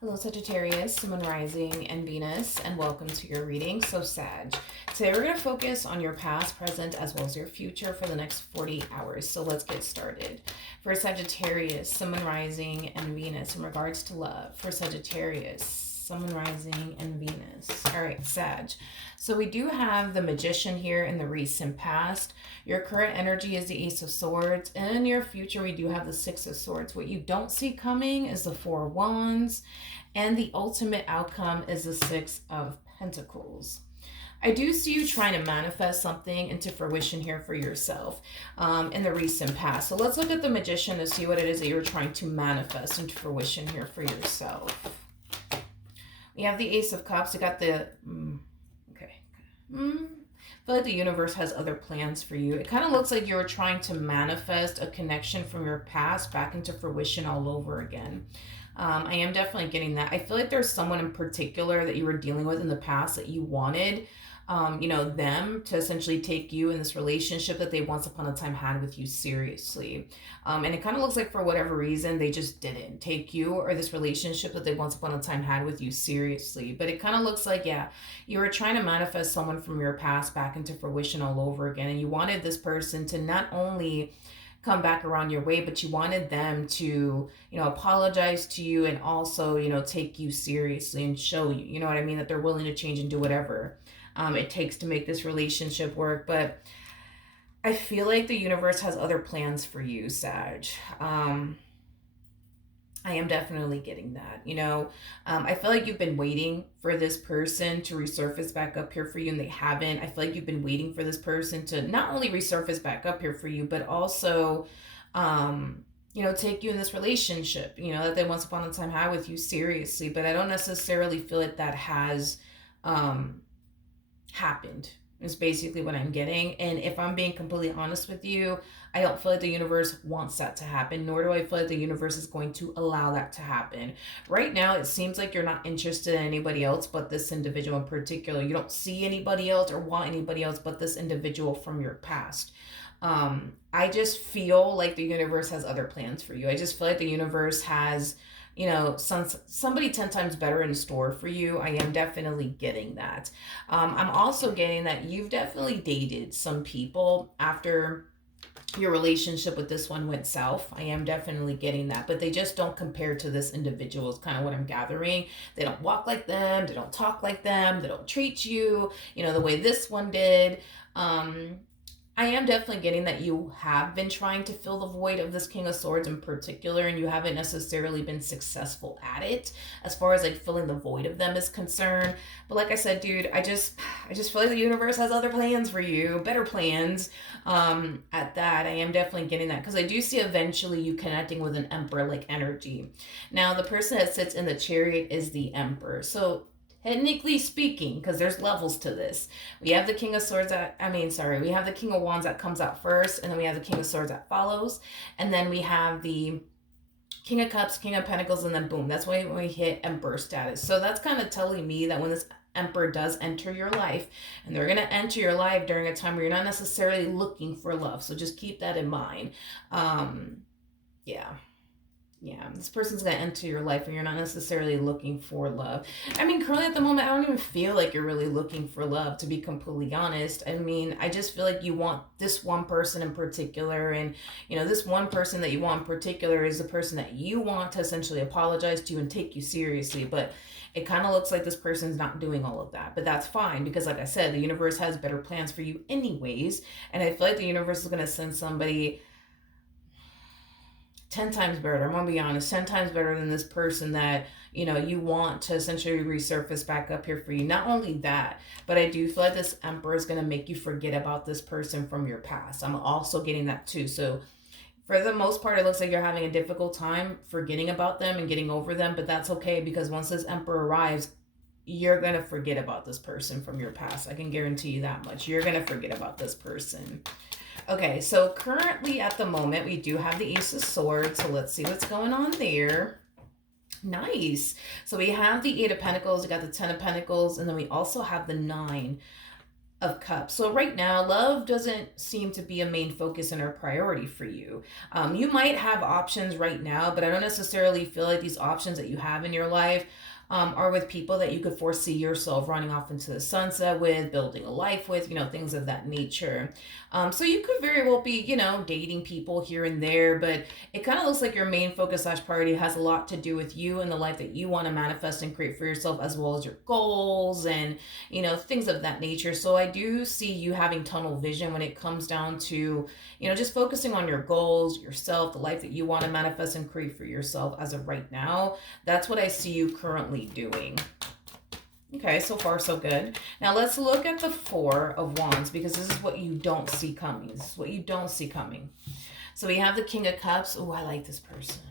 Hello, Sagittarius, Sun, Rising, and Venus, and welcome to your reading. So, Sag, today we're going to focus on your past, present, as well as your future for the next 48 hours. So, let's get started. For Sagittarius, Sun, Rising, and Venus, in regards to love. For Sagittarius, Sun, Rising, and Venus. All right, Sag. So, we do have the Magician here in the recent past. Your current energy is the Ace of Swords. And in your future, we do have the Six of Swords. What you don't see coming is the Four of Wands. And the ultimate outcome is the Six of Pentacles. I do see you trying to manifest something into fruition here for yourself in the recent past. So let's look at the Magician to see what it is that you're trying to manifest into fruition here for yourself. We have the Ace of Cups. You got the... I feel like the universe has other plans for you. It kind of looks like you're trying to manifest a connection from your past back into fruition all over again. I am definitely getting that. I feel like there's someone in particular that you were dealing with in the past that you wanted, them to essentially take you in this relationship that they once upon a time had with you seriously. And it kind of looks like for whatever reason, they just didn't take you or this relationship that they once upon a time had with you seriously. But it kind of looks like, yeah, you were trying to manifest someone from your past back into fruition all over again. And you wanted this person to not only come back around your way, but you wanted them to, apologize to you and also, take you seriously and show you, you know what I mean, that they're willing to change and do whatever it takes to make this relationship work. But I feel like the universe has other plans for you, Sag. I am definitely getting that. I feel like you've been waiting for this person to resurface back up here for you, and they haven't. I feel like you've been waiting for this person to not only resurface back up here for you, but also, take you in this relationship, that they once upon a time had with you seriously. But I don't necessarily feel like that has happened, is basically what I'm getting. And if I'm being completely honest with you, I don't feel like the universe wants that to happen, nor do I feel like the universe is going to allow that to happen. Right now, it seems like you're not interested in anybody else but this individual in particular. You don't see anybody else or want anybody else but this individual from your past. I just feel like the universe has other plans for you. I just feel like the universe has somebody 10 times better in store for you. I am definitely getting that. I'm also getting that you've definitely dated some people after your relationship with this one went south. I am definitely getting that, but they just don't compare to this individual is kind of what I'm gathering. They don't walk like them, they don't talk like them, they don't treat you, the way this one did. I am definitely getting that you have been trying to fill the void of this King of Swords in particular, and you haven't necessarily been successful at it as far as like filling the void of them is concerned. But like I said, dude, I just feel like the universe has other plans for you, better plans. At that, I am definitely getting that because I do see eventually you connecting with an Emperor like energy. Now, the person that sits in the Chariot is the Emperor. So technically speaking, because there's levels to this, we have the King of Swords we have the King of Wands that comes out first, and then we have the King of Swords that follows, and then we have the King of Cups, King of Pentacles, and then boom, that's when we hit Emperor status. So that's kind of telling me that when this Emperor does enter your life, and they're going to enter your life during a time where you're not necessarily looking for love, so just keep that in mind. This person's going to enter your life and you're not necessarily looking for love. I mean, currently at the moment, I don't even feel like you're really looking for love, to be completely honest. I mean, I just feel like you want this one person in particular. And, this one person that you want in particular is the person that you want to essentially apologize to and take you seriously. But it kind of looks like this person's not doing all of that. But that's fine because, like I said, the universe has better plans for you anyways. And I feel like the universe is going to send somebody 10 times better. I'm going to be honest, 10 times better than this person that, you want to essentially resurface back up here for you. Not only that, but I do feel like this Emperor is going to make you forget about this person from your past. I'm also getting that too. So for the most part, it looks like you're having a difficult time forgetting about them and getting over them, but that's okay because once this Emperor arrives, you're going to forget about this person from your past. I can guarantee you that much. You're going to forget about this person. Okay, so currently at the moment, we do have the Ace of Swords, so let's see what's going on there. Nice. So we have the Eight of Pentacles, we got the Ten of Pentacles, and then we also have the Nine of Cups. So right now, love doesn't seem to be a main focus and or priority for you. You might have options right now, but I don't necessarily feel like these options that you have in your life are with people that you could foresee yourself running off into the sunset with, building a life with, things of that nature. So you could very well be, dating people here and there, but it kind of looks like your main focus slash priority has a lot to do with you and the life that you want to manifest and create for yourself, as well as your goals and, things of that nature. So I do see you having tunnel vision when it comes down to, just focusing on your goals, yourself, the life that you want to manifest and create for yourself as of right now. That's what I see you currently doing. Okay, so far so good. Now let's look at the Four of Wands, because this is what you don't see coming. This is what you don't see coming. So we have the King of Cups. Oh, I like this person.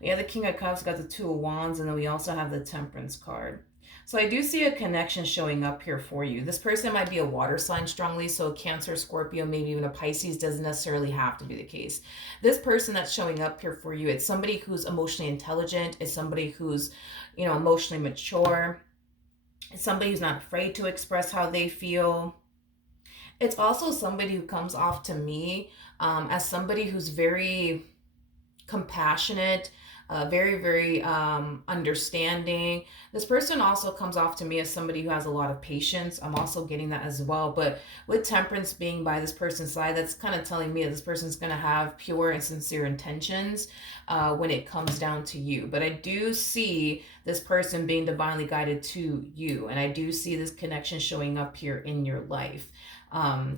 We have the King of Cups, got the Two of Wands, and then we also have the Temperance card. So I do see a connection showing up here for you. This person might be a water sign strongly, so Cancer, Scorpio, maybe even a Pisces, doesn't necessarily have to be the case. This person that's showing up here for you, it's somebody who's emotionally intelligent, it's somebody who's, emotionally mature, it's somebody who's not afraid to express how they feel. It's also somebody who comes off to me as somebody who's very compassionate, very, very understanding. This person also comes off to me as somebody who has a lot of patience. I'm also getting that as well. But with Temperance being by this person's side, that's kind of telling me that this person's going to have pure and sincere intentions when it comes down to you. But I do see this person being divinely guided to you. And I do see this connection showing up here in your life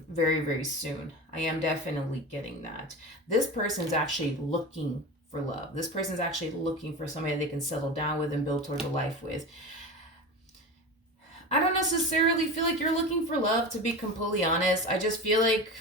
very, very soon. I am definitely getting that. This person's actually looking for love. This person's actually looking for somebody they can settle down with and build towards a life with. I don't necessarily feel like you're looking for love, to be completely honest. I just feel like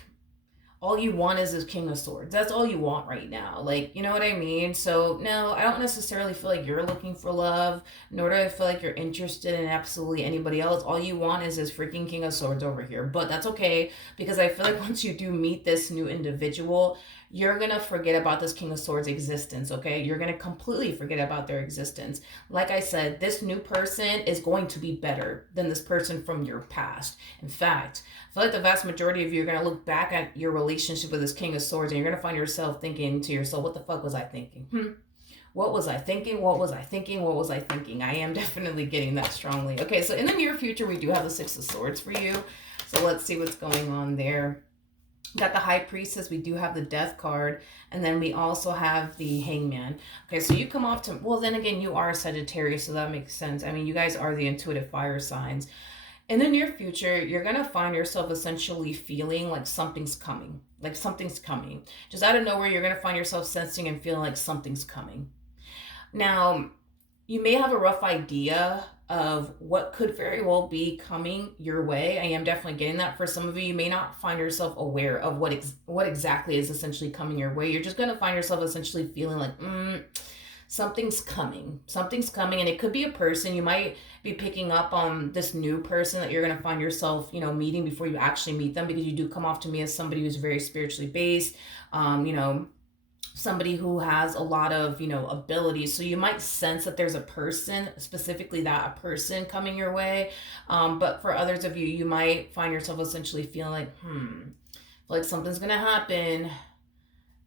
all you want is this King of Swords. That's all you want right now. Like, you know what I mean? So, no, I don't necessarily feel like you're looking for love, nor do I feel like you're interested in absolutely anybody else. All you want is this freaking King of Swords over here. But that's okay, because I feel like once you do meet this new individual, you're going to forget about this King of Swords existence, okay? You're going to completely forget about their existence. Like I said, this new person is going to be better than this person from your past. In fact, I feel like the vast majority of you are going to look back at your relationship with this King of Swords and you're going to find yourself thinking to yourself, what the fuck was I thinking? What was I thinking? What was I thinking? What was I thinking? I am definitely getting that strongly. Okay, so in the near future, we do have the Six of Swords for you. So let's see what's going on there. Got the High Priestess, we do have the Death card, and then we also have the Hangman. Okay, so you come off to, well, then again, you are a Sagittarius, so that makes sense. I mean, you guys are the intuitive fire signs. In the near future, you're going to find yourself essentially feeling like something's coming. Like something's coming. Just out of nowhere, you're going to find yourself sensing and feeling like something's coming. Now, you may have a rough idea of what could very well be coming your way. I am definitely getting that. For some of you, you may not find yourself aware of what exactly is essentially coming your way. You're just going to find yourself essentially feeling like, something's coming. Something's coming, and it could be a person. You might be picking up on this new person that you're going to find yourself, meeting before you actually meet them, because you do come off to me as somebody who's very spiritually based, somebody who has a lot of, abilities. So you might sense that there's a person, specifically that a person coming your way. But for others of you, you might find yourself essentially feeling like something's going to happen.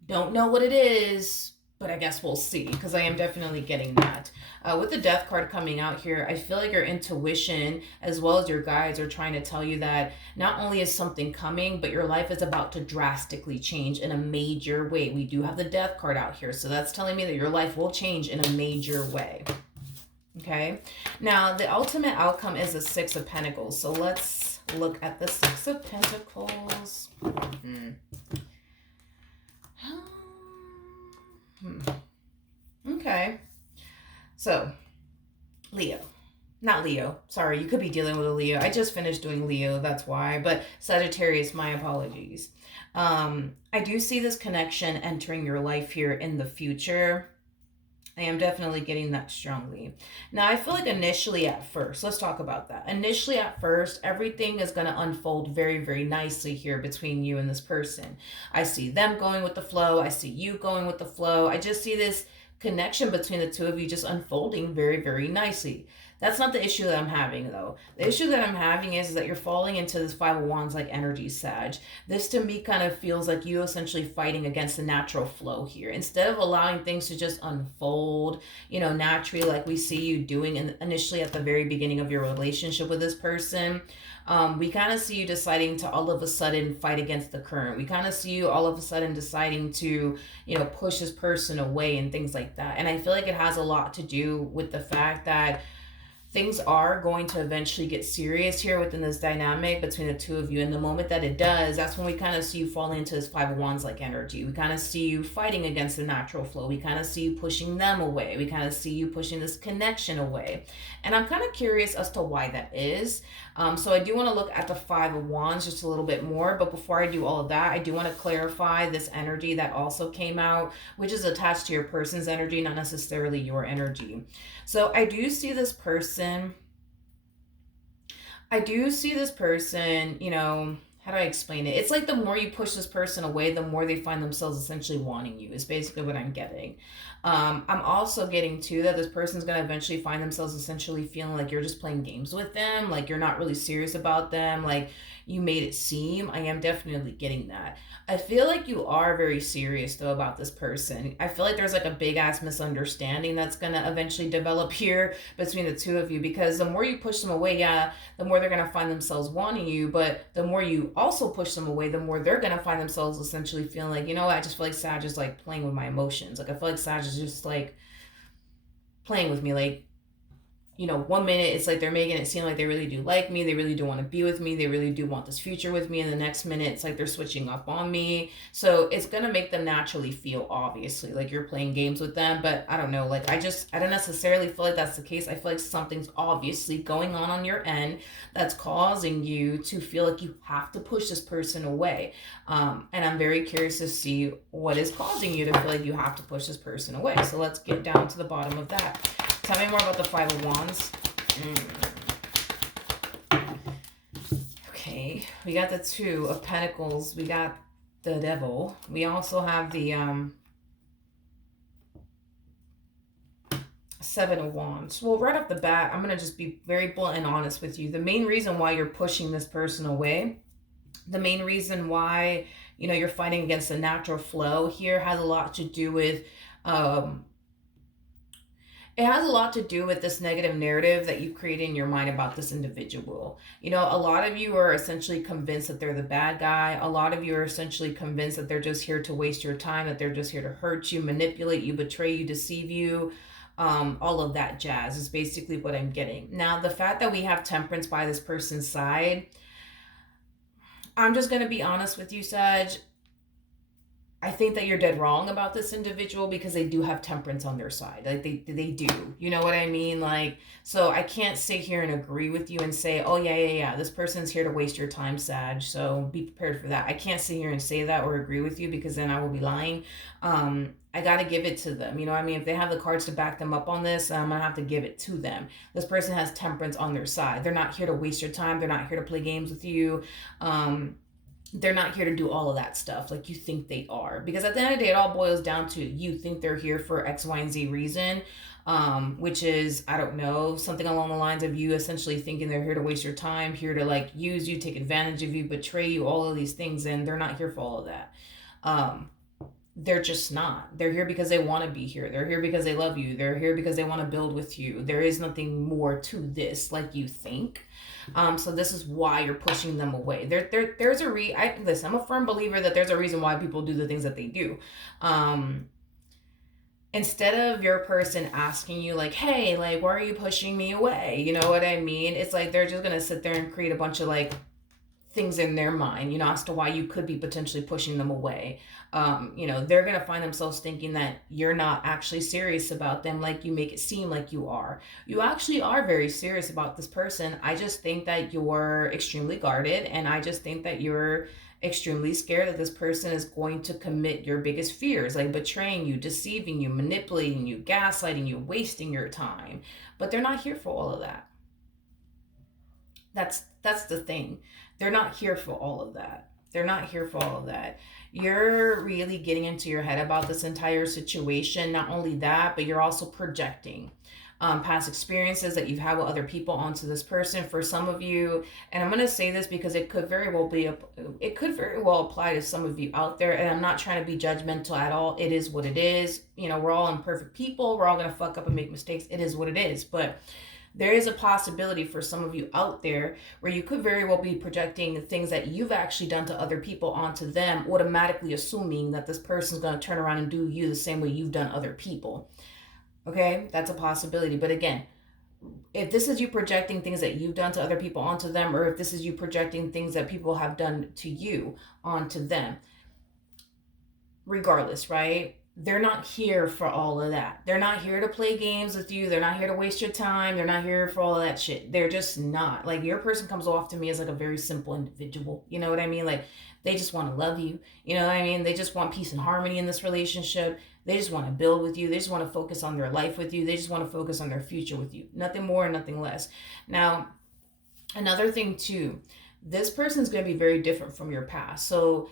Don't know what it is, but I guess we'll see, because I am definitely getting that. With the Death card coming out here, I feel like your intuition as well as your guides are trying to tell you that not only is something coming, but your life is about to drastically change in a major way. We do have the Death card out here, so that's telling me that your life will change in a major way. Okay, now the ultimate outcome is the Six of Pentacles. So let's look at the Six of Pentacles. Okay, so Leo, not Leo, sorry, you could be dealing with a Leo. I just finished doing Leo, that's why. But Sagittarius, my apologies. I do see this connection entering your life here in the future. I am definitely getting that strongly. Now, I feel like initially at first, let's talk about that. Initially at first, everything is going to unfold very, very nicely here between you and this person. I see them going with the flow. I see you going with the flow. I just see this connection between the two of you just unfolding very, very nicely. That's not the issue that I'm having, though. The issue that I'm having is that you're falling into this Five of Wands like energy, Sag. This to me kind of feels like you essentially fighting against the natural flow here. Instead of allowing things to just unfold, naturally, like we see you doing initially at the very beginning of your relationship with this person, we kind of see you deciding to all of a sudden fight against the current. We kind of see you all of a sudden deciding to, push this person away and things like that. And I feel like it has a lot to do with the fact that things are going to eventually get serious here within this dynamic between the two of you. And the moment that it does, that's when we kind of see you falling into this Five of Wands like energy. We kind of see you fighting against the natural flow. We kind of see you pushing them away. We kind of see you pushing this connection away. And I'm kind of curious as to why that is. So I do want to look at the Five of Wands just a little bit more. But before I do all of that, I do want to clarify this energy that also came out, which is attached to your person's energy, not necessarily your energy. So I do see this person, how do I explain it? It's like the more you push this person away, the more they find themselves essentially wanting you, is basically what I'm getting. I'm also getting too that this person's going to eventually find themselves essentially feeling like you're just playing games with them, like you're not really serious about them, like you made it seem. I am definitely getting that. I feel like you are very serious though about this person. I feel like there's like a big ass misunderstanding that's going to eventually develop here between the two of you, because the more you push them away, yeah, the more they're going to find themselves wanting you, but the more you also push them away, the more they're going to find themselves essentially feeling like, I just feel like Sag is like playing with my emotions. Like I feel like Sag is just like playing with me. Like, 1 minute it's like they're making it seem like they really do like me, they really do want to be with me, they really do want this future with me, and the next minute it's like they're switching up on me. So it's gonna make them naturally feel obviously like you're playing games with them. But I don't know, like I don't necessarily feel like that's the case. I feel like something's obviously going on your end that's causing you to feel like you have to push this person away. And I'm very curious to see what is causing you to feel like you have to push this person away. So let's get down to the bottom of that. Tell me more about the Five of Wands. Okay, we got the Two of Pentacles. We got the Devil. We also have the Seven of Wands. Well, right off the bat, I'm going to just be very blunt and honest with you. The main reason why you're pushing this person away, the main reason why, you're fighting against the natural flow here has a lot to do with it has a lot to do with this negative narrative that you create in your mind about this individual. A lot of you are essentially convinced that they're the bad guy. A lot of you are essentially convinced that they're just here to waste your time, that they're just here to hurt you, manipulate you, betray you, deceive you. All of that jazz is basically what I'm getting. Now, the fact that we have Temperance by this person's side, I'm just going to be honest with you, Sag. I think that you're dead wrong about this individual because they do have Temperance on their side. Like they do. You know what I mean? Like, so I can't sit here and agree with you and say, oh yeah, this person's here to waste your time, Sag. So be prepared for that. I can't sit here and say that or agree with you because then I will be lying. I got to give it to them. You know what I mean? If they have the cards to back them up on this, I'm going to have to give it to them. This person has Temperance on their side. They're not here to waste your time. They're not here to play games with you. They're not here to do all of that stuff like you think they are. Because at the end of the day, it all boils down to you think they're here for X, Y, and Z reason, which is, I don't know, something along the lines of you essentially thinking they're here to waste your time, here to like use you, take advantage of you, betray you, all of these things, and they're not here for all of that. They're just not. They're here because they want to be here. They're here because they love you. They're here because they want to build with you. There is nothing more to this like you think. So this is why you're pushing them away. There's a listen, I'm a firm believer that there's a reason why people do the things that they do. Instead of your person asking you like, hey, like, why are you pushing me away? You know what I mean? It's like they're just going to sit there and create a bunch of like things in their mind, as to why you could be potentially pushing them away. They're going to find themselves thinking that you're not actually serious about them like you make it seem like you are. You actually are very serious about this person. I just think that you're extremely guarded, and I just think that you're extremely scared that this person is going to commit your biggest fears, like betraying you, deceiving you, manipulating you, gaslighting you, wasting your time. But they're not here for all of that. That's the thing. They're not here for all of that. They're not here for all of that. You're really getting into your head about this entire situation. Not only that, but you're also projecting past experiences that you've had with other people onto this person. For some of you, and I'm going to say this because it could very well apply to some of you out there, and I'm not trying to be judgmental at all. It is what it is. You know, we're all imperfect people. We're all going to fuck up and make mistakes. It is what it is. But there is a possibility for some of you out there where you could very well be projecting things that you've actually done to other people onto them, automatically assuming that this person's going to turn around and do you the same way you've done other people. Okay, that's a possibility. But again, if this is you projecting things that you've done to other people onto them, or if this is you projecting things that people have done to you onto them, regardless, right? They're not here for all of that. They're not here to play games with you. They're not here to waste your time. They're not here for all of that shit. They're just not. Like, your person comes off to me as like a very simple individual. You know what I mean? Like, they just want to love you. You know what I mean? They just want peace and harmony in this relationship. They just want to build with you. They just want to focus on their life with you. They just want to focus on their future with you. Nothing more, nothing less. Now, another thing too, this person is going to be very different from your past. So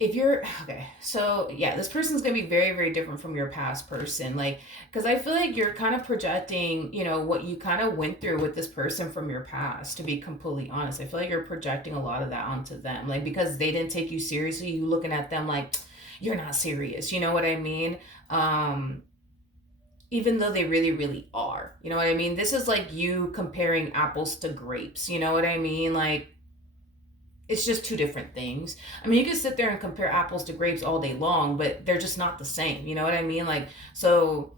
if you're okay, so yeah, this person's gonna be very, very different from your past person. Like, because I feel like you're kind of projecting, you know, what you kind of went through with this person from your past. To be completely honest, I feel like you're projecting a lot of that onto them. Like, because they didn't take you seriously, you looking at them like you're not serious. You know what I mean? Even though they really, really are. You know what I mean? This is like you comparing apples to grapes. You know what I mean? Like, it's just two different things. I mean, you can sit there and compare apples to grapes all day long, but they're just not the same. You know what I mean? Like, so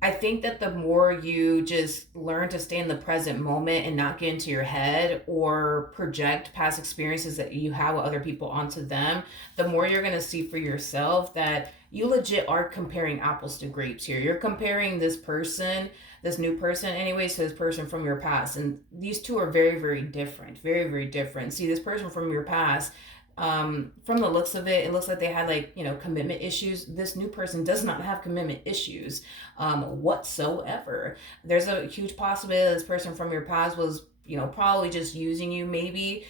I think that the more you just learn to stay in the present moment and not get into your head or project past experiences that you have with other people onto them, the more you're going to see for yourself that you legit are comparing apples to grapes here. You're comparing this person, this new person anyways, to this person from your past. And these two are very, very different. Very, very different. See, this person from your past, from the looks of it, it looks like they had, like, you know, commitment issues. This new person does not have commitment issues whatsoever. There's a huge possibility this person from your past was, you know, probably just using you, maybe.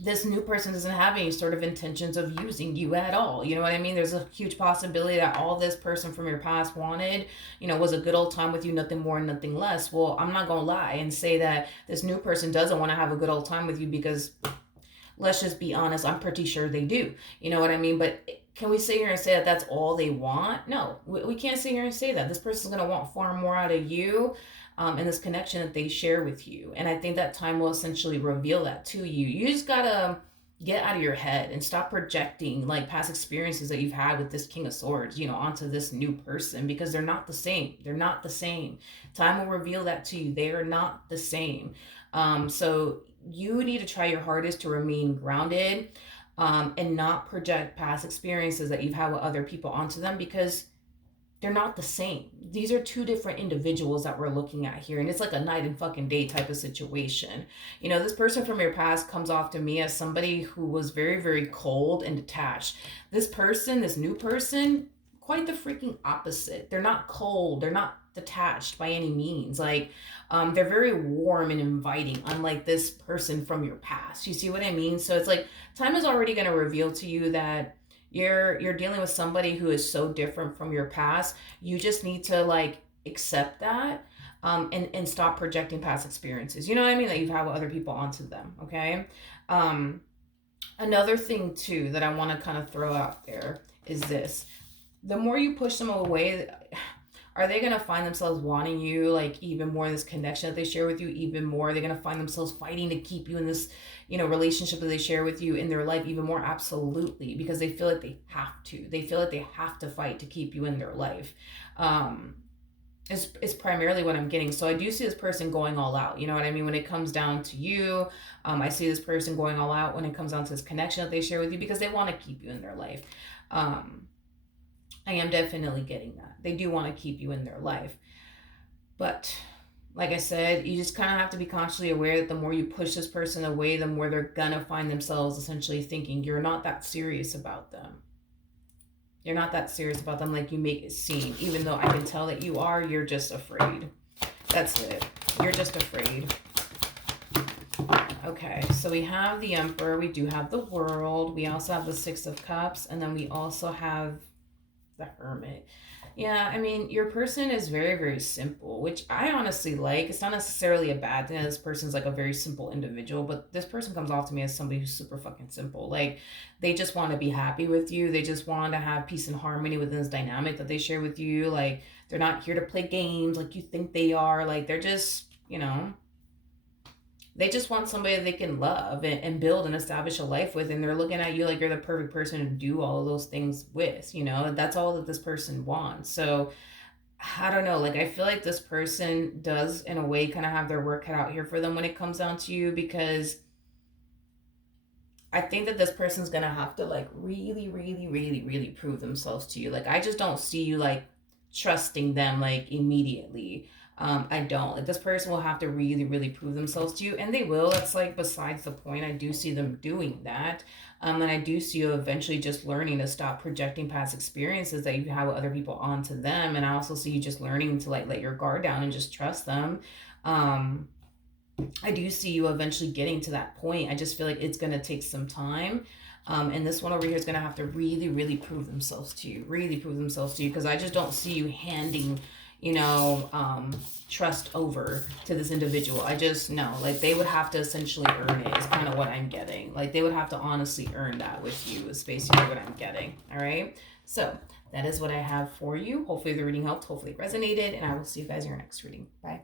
This new person doesn't have any sort of intentions of using you at all. You know what I mean? There's a huge possibility that all this person from your past wanted, you know, was a good old time with you, nothing more, nothing less. Well, I'm not going to lie and say that this new person doesn't want to have a good old time with you, because let's just be honest, I'm pretty sure they do. You know what I mean? But can we sit here and say that that's all they want? No, we can't sit here and say that. This person's going to want far more out of you, and this connection that they share with you. And I think that time will essentially reveal that to you. You just got to get out of your head and stop projecting like past experiences that you've had with this King of Swords, you know, onto this new person, because they're not the same. They're not the same. Time will reveal that to you. They are not the same. So you need to try your hardest to remain grounded, and not project past experiences that you've had with other people onto them, because they're not the same. These are two different individuals that we're looking at here. And it's like a night and fucking day type of situation. You know, this person from your past comes off to me as somebody who was very, very cold and detached. This person, this new person, quite the freaking opposite. They're not cold. They're not detached by any means. Like, they're very warm and inviting, unlike this person from your past. You see what I mean? So it's like time is already going to reveal to you that you're dealing with somebody who is so different from your past. You just need to like accept that, and stop projecting past experiences. You know what I mean? That you've had with other people onto them. Okay. Another thing too that I want to kind of throw out there is this: the more you push them away, are they going to find themselves wanting you like even more, this connection that they share with you even more? They're going to find themselves fighting to keep you in this, you know, relationship that they share with you in their life even more? Absolutely. Because they feel like they have to. They feel like they have to fight to keep you in their life. Is primarily what I'm getting. So I do see this person going all out. You know what I mean? When it comes down to you, I see this person going all out when it comes down to this connection that they share with you, because they want to keep you in their life. I am definitely getting that. They do want to keep you in their life. But like I said, you just kind of have to be consciously aware that the more you push this person away, the more they're going to find themselves essentially thinking you're not that serious about them. You're not that serious about them like you make it seem. Even though I can tell that you are, you're just afraid. That's it. You're just afraid. Okay, so we have the Emperor, we do have the World, we also have the Six of Cups, and then we also have the Hermit. Yeah, I mean, your person is very, very simple, which I honestly like. It's not necessarily a bad thing. This person's like a very simple individual, but this person comes off to me as somebody who's super fucking simple. Like, they just want to be happy with you. They just want to have peace and harmony within this dynamic that they share with you. Like, they're not here to play games like you think they are. Like, they're just, they just want somebody that they can love and build and establish a life with, and they're looking at you like you're the perfect person to do all of those things with. That's all that this person wants. So I don't know, like I feel like this person does in a way kind of have their work cut out here for them when it comes down to you, because I think that this person's gonna have to like really, really, really, really prove themselves to you. Like, I just don't see you like trusting them like immediately. I don't. Like, this person will have to really, really prove themselves to you, and they will. That's like besides the point. I do see them doing that. And I do see you eventually just learning to stop projecting past experiences that you have with other people onto them. And I also see you just learning to like let your guard down and just trust them. Um, I do see you eventually getting to that point. I just feel like it's going to take some time. And this one over here is going to have to really, really prove themselves to you. Really prove themselves to you. Because I just don't see you handing, trust over to this individual. I just know. Like, they would have to essentially earn it, is kind of what I'm getting. Like, they would have to honestly earn that with you, is basically what I'm getting. All right? So, that is what I have for you. Hopefully the reading helped. Hopefully it resonated. And I will see you guys in your next reading. Bye.